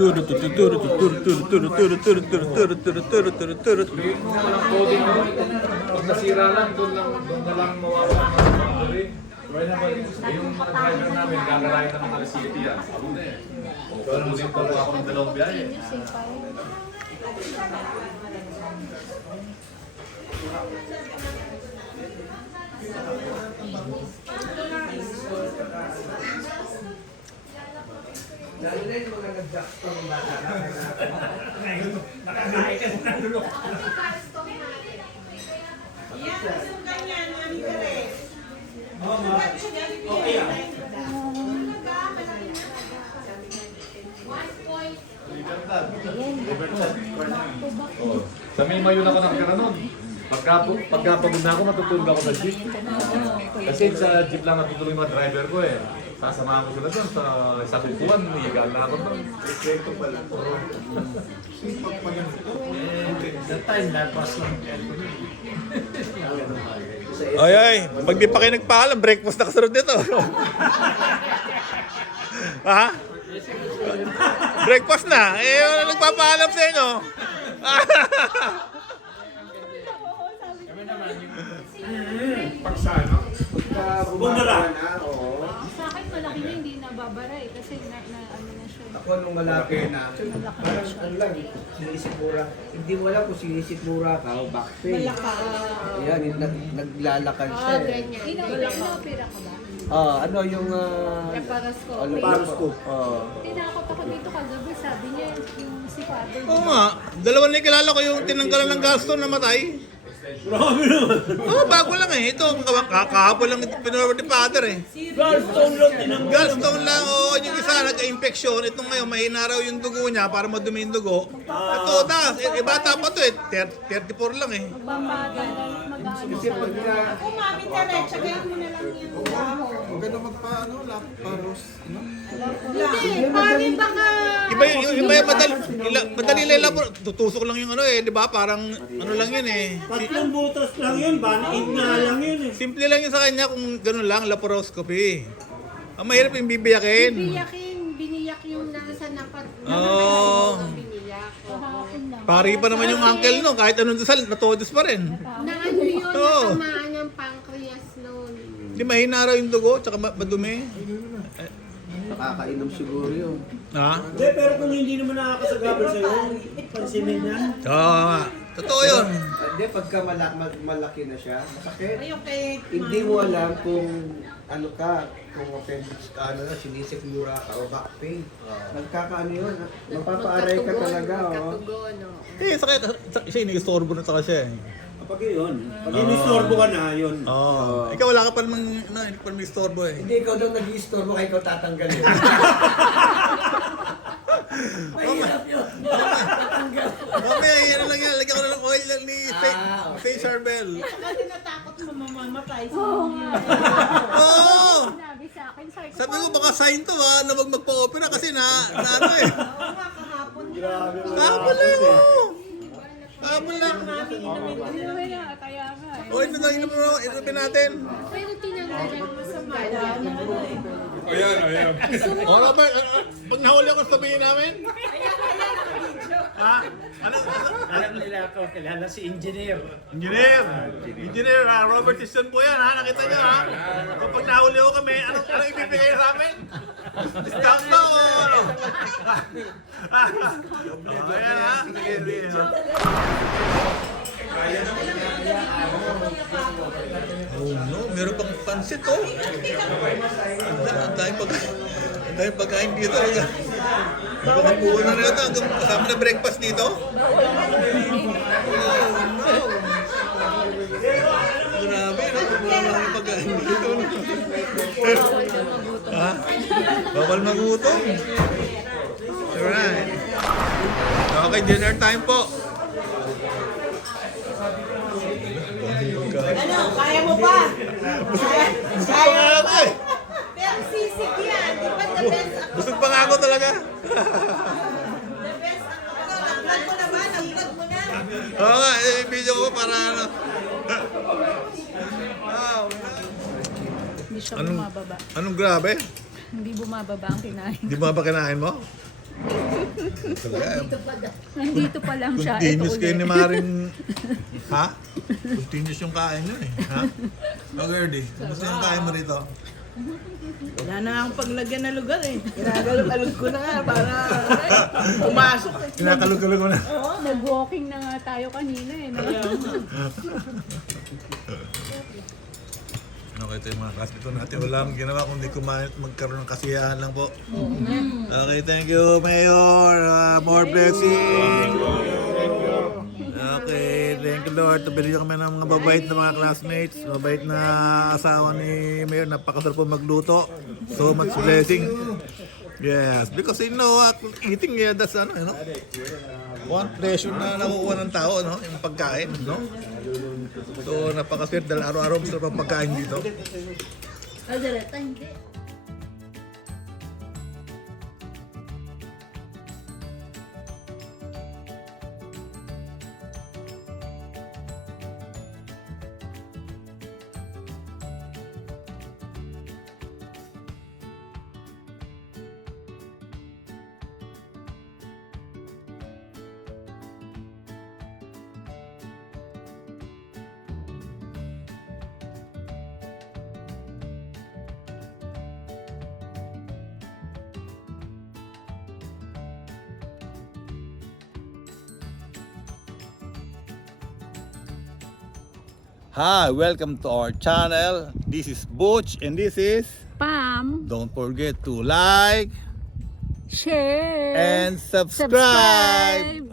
Walang coding doon. Pag nasira lang, doon na lang mawawala ng battery. Yung mga driver namin, gagalayin ng mga city yan. Kukunin pa ako ng dalawang biyahe. Dahil mga nag-jackstone ng bata na ngayon, nakakain ka na nalulok. Yan, yung ganyan, Mami Teres. Oo, ma. Okay ah. Sa May Mayon ako nakatira nun. Pagkapagod na ako, matutulog ako sa jeep. Kasi sa jeep lang natutuloy yung mga driver ko eh. Sasamahan ko sila doon sa kukuhan, higa na ako doon. Ito pala. That time, nagpas lang. Ay, ay. Pag di pa kayo nagpaalam, breakfast na kasunod nito. Ha? Breakfast na. Eh, wala nagpapaalam sa inyo. Pagsano? Bumara. Sa akin malaki na hindi nababara eh kasi ano na siya. Ako nung malaki na, parang ano lang, sinisipura. Hindi mo alam kung sinisipura ka o back pain. Ayan, naglalakad siya eh. Ganyan. Ino-opera ka ba? Ano yung... Laparoscope. Laparoscope. Tinakot ako dito kagabi, sabi niya yung si Father. Oo nga. Dalawa na kilala ko yung tinanggalan ng gasto na matay. Grabe naman. Oo, bago lang eh. Ito, kahapon lang pinurod ni Father eh. Gallstone lang tinanggal. Gallstone lang, oo. Yung isa, nagka-infection. Itong ngayon, mahina raw yung dugo niya para madumi yung dugo. Ito, bata pa to eh. 34 lang eh. Mag-ano Kasi pag na... Ako, Mami Teres, tsagayin mo na lang yung dahon. Huwag ka na magpaano, laparos. Hindi, Mami, baka... Iba yung madali lang labor. Tutusok lang yung ano eh, di ba? Parang ano lang yun eh. Tatlong butas lang yun, band-aid nga lang yun eh. Simple lang yun sa kanya kung gano'n lang, laparoscopy. Ang mahirap yung bibiyakin. Biniyak yung nasa napat. Oo. Biniyak. Kahapon lang. Pari pa naman yung uncle no, kahit anong dasal, natodos pa rin. Na ano yun, Oo. natamaan yung pancreas noon. Di mahina raw yung dugo, tsaka madumi. Nakakainom siguro yun. Ha? Hindi, pero kung hindi naman nakakasagabal sa'yo, pansinin yan. Oo, totoo yun. Hindi, pagka malaki na siya, masakit. Ayun kay Hindi mo alam kung ano ka, kung appendix ka, ano na, sinisikmura ka o back pain. Nagkakaano yun, mapapaaray ka talaga. Oh. Magkatugon, no? Eh, siya iniistorbo na saka siya eh. Kapag yun, pag inistorbo ka na, yun. Oo. Ikaw wala ka pa namang, hindi pa naman istorbo eh. Hindi ikaw daw nag-i-store mo, kaya ikaw tatanggalin. Mahirap yun. Tatanggal. Mamaya, yan lang yan. Lagyan ko na ng oil lang ni Okay. Faye Charbel. Kasi natakot mo mamamatay. Oo! Sinabi sa akin, Sabi ko baka sign to ha, na wag magpa-opera kasi na ano eh. Oo nga, kahapon. Kahapon lang oh. Kahapon lang. Inuwi na, kaya nga eh. O, inumin natin. Pero tinanggalan mo sa mala. O, Robert, pag nahuli ako sabihin namin. Ha? Alam nila ako, kilala si engineer. Engineer Robert Tisson po yan ha, nakita nyo ha. Kapag nahuli ko kami, anong ibibigay sa amin? Discount ba o ano? Ayan ha. Oh no, meron pang pansit oh. Ang dahil pagkain dito. Napakapuha na ito. Hanggang kasama na breakfast dito. Oh no. Grabe, no? Marami pagkain dito. Ha? Bawal magutom. Alright. Okay, dinner time po. Ano, kaya mo pa? Kaya ako eh. Pero sisig yan. Di ba the best ako? Busog pa nga ako talaga. The best ako. Nag-vlog mo na ba? Nag-vlog mo na? Oo nga, video ko para ano. Wow. Hindi siya Anong- bumababa. Anong grabe? Hindi bumababa ang kinain. Di ba kinain mo? Nandito pa lang siya. Ito Continuous kayo ni ulit. Maring... Ha? Continuous yung kain nyo eh. Ha? Okay, gusto yung kain mo rito? Wala na ang paglagyan na lugar eh. Kinagalog-alog ko na nga para pumasok eh. Kinakalog-kalog mo na. Nag-walking na nga tayo kanina eh. No? Okay, ito yung mga classmate ko natin. Wala akong ginawa kundi kumain at magkaroon ng kasiyahan lang po. Okay, thank you, Mayor. More blessing. Okay, thank you, Lord. Binigyan kami ng mga mabait na mga classmates. Mabait na asawa ni Mayor. Napakasarap po magluto. So much blessing. Yes, because you know, eating, yeah, that's ano, you know, one pleasure na nakukuha ng tao, no? Yung pagkain, no? So, napakasweet dahil araw-araw gusto pang pagkain dito. Hi, welcome to our channel. This is Butch and this is... Pam, Don't forget to like share, and subscribe.